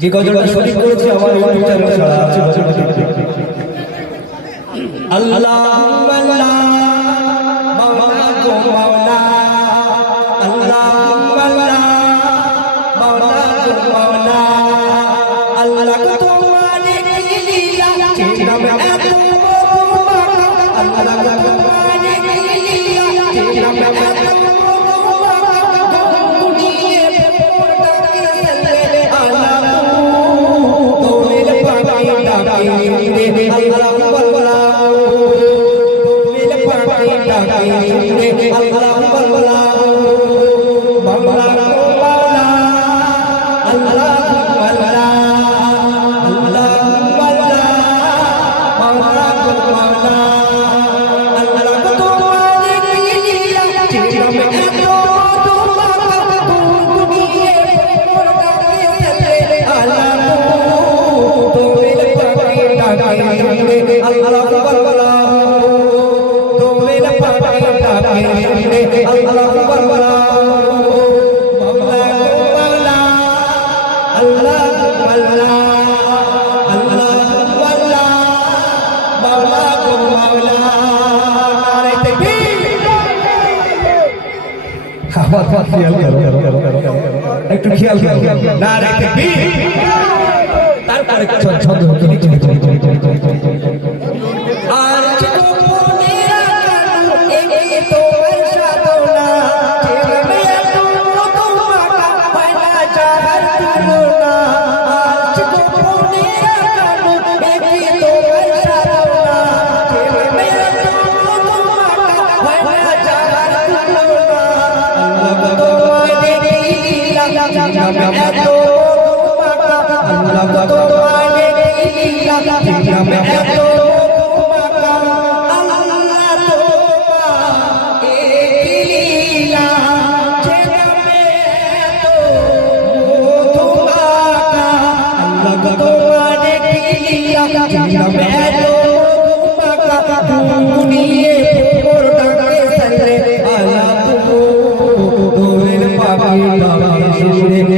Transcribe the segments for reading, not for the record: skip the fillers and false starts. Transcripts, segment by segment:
যে গজলটা শরীক করেছে আমার ইউটিউব চ্যানেলে ছাড়া আছে আল্লাহ মাওলা মাওলা গো মাওলা আল্লাহ মাওলা মাওলা গো মাওলা আল্লাহ গো তোমারে লীলা চিরম এত আল্লাহ গো তোমারে লীলা চিরম এত একটু খেয়াল না রেখে তারপরে ছন্দ আর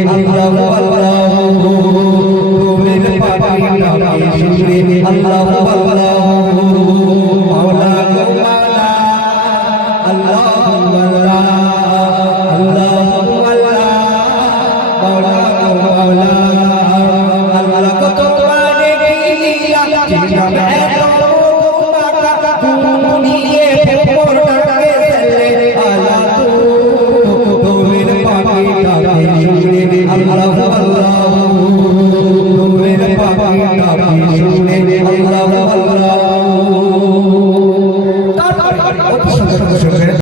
Allah